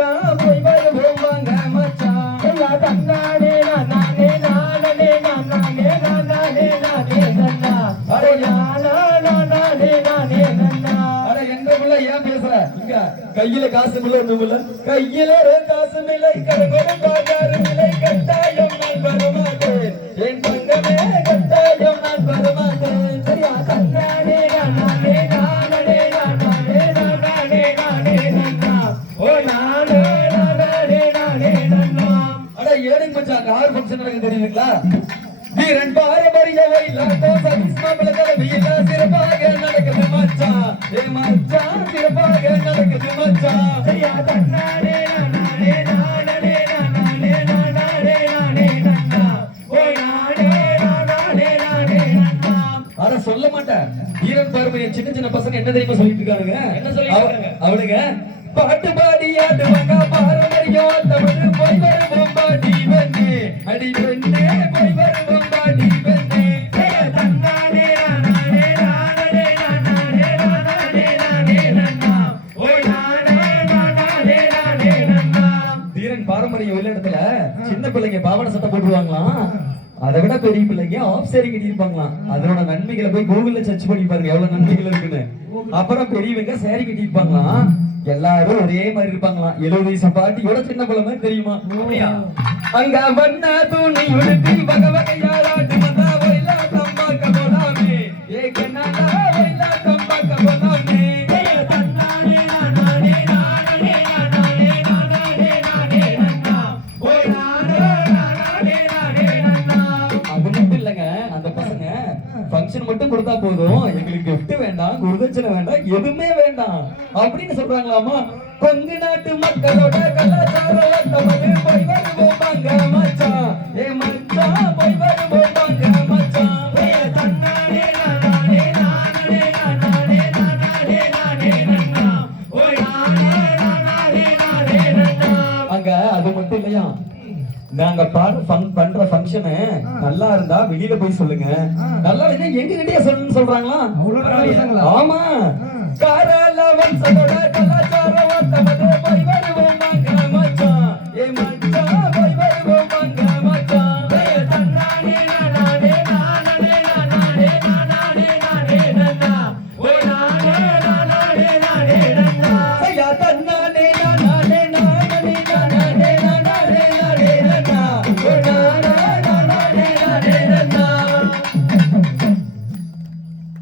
மச்சான் போய் வருவோம் வாங்க மச்சான் எல்லா தன்னானே நானே நானே நானே நானே நானே நன்னா. அரே நானா நானே நானே நன்னா. அரே என்ற பிள்ளை ஏன் பேசுற? கையில காசு இல்லை ஒண்ணும் இல்ல. கையில காசு இல்லை கடை கொடுப்பாங்க ஃபங்க்ஷன் தெரியுங்களா? வீரன் பாரம்பரிய வயலாட்டோ சதீஷ் மாப்பிள தலைமையில சிறப்பாக நடக்குது மச்சான் ஏ மச்சான் சிறப்பாக நடக்குது மச்சான் சரியா தன்னானே நானே நானே நானே நானே நானே நன்னா. ஓ நானே நானே நானே நன்னா. அட சொல்ல மாட்டேன். வீரன் பாரம்பரிய சின்ன சின்ன பசங்க என்ன தெரியுமா சொல்லிட்டு இருக்கானுங்க? என்ன சொல்லிட்டு இருக்காங்க? அவ- அவனுங்க பாட்டு பாடி ஆடுவாங்க பாரம்பரியம் தமிழ் போய் வருவோம் பாடி பாரம்பரிய விளையாட்டுல சின்ன பிள்ளைங்க பாவாடை சட்டை போட்டுருவாங்களாம். அதை விட பெரிய பிள்ளைங்க ஆஃப் சாரி கட்டியிருப்பாங்களாம் அதோட நன்மைகளை போய் கூகுள்ல சர்ச் பண்ணி பாருங்க எவ்வளவு நன்மைகள் இருக்குன்னு. அப்புறம் பெரியவங்க சாரி கட்டியிருப்பாங்களாம். எல்லாரும் ஒரே மாதிரி இருப்பாங்களாம் எழுபது வயசு பாட்டியோட சின்ன மாதிரி தெரியுமா? அங்க வண்ண துணி உடுத்தி வகை வகையாளாட்டு மட்டும் கொடுத்தா போதும். எங்களுக்கு கிஃப்ட் வேண்டாம் குருதட்சணை வேண்டாம் எதுவுமே வேண்டாம். அப்படின்னு சொல்றாங்களாமா கொங்கு நாட்டு மக்களோட கலாச்சாரம் போய் வருவோம் வாங்க மச்சான் ஏ மச்சான் போய் வருவோம் வாங்க மச்சான் அங்க அது மட்டும் இல்லையா? நாங்க பண்ற ஃபங்க்ஷனு நல்லா இருந்தா வெளியில போய் சொல்லுங்க. நல்லா இருந்தா எங்க கிட்டயே சொல்லணும்னு சொல்றாங்களா? ஆமா. காரல வம்சத்தோட கலாச்சார வார்த்தை